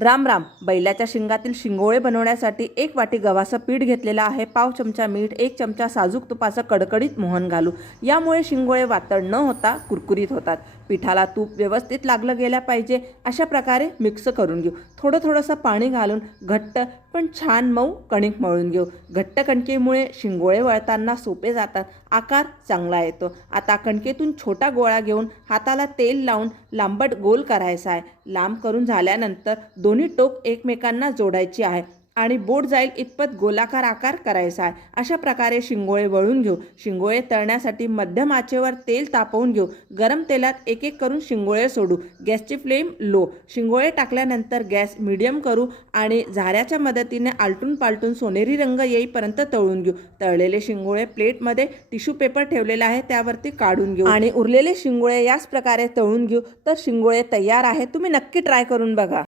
राम राम. बैलाच्या शिंगातील शिंगोळे बनवण्यासाठी एक वाटी गव्हाचं पीठ घेतलेलं आहे. पाव चमचा मीठ एक चमचा साजूक तुपाचं कडकडीत मोहन घालू. यामुळे शिंगोळे वातळ न होता कुरकुरीत होतात. पिठाला तूप व्यवस्थित लागलं गेल्या पाहिजे. अशा प्रकारे मिक्स करून घेऊ. थोडं थोडंसं पाणी घालून घट्ट पण छान मऊ कणिक मळून घेऊ. घट्ट कणकेमुळे शिंगोळे वळताना सोपे जातात. आकार चांगला येतो. आता कणकेतून छोटा गोळा घेऊन हाताला तेल लावून लांबट गोल करायचा आहे. लांब करून झाल्यानंतर दोन्ही टोक एकमेकांना जोडायची आहे. आणि बोट जाईल इतपत गोलाकार आकार करायचा आहे. अशा प्रकारे शिंगोळे वळून घेऊ. शिंगोळे तळण्यासाठी मध्यम आचेवर तेल तापवून घेऊ. गरम तेलात एक एक करून शिंगोळे सोडू. गॅसची फ्लेम लो. शिंगोळे टाकल्यानंतर गॅस मिडियम करू आणि झाऱ्याच्या मदतीने आलटून पालटून सोनेरी रंग येईपर्यंत तळून घेऊ. तळलेले शिंगोळे प्लेटमध्ये टिश्यू पेपर ठेवलेला आहे. त्यावरती काढून घेऊ. आणि उरलेले शिंगोळे याच प्रकारे तळून घेऊ. तर शिंगोळे तयार आहे. तुम्ही नक्की ट्राय करून बघा.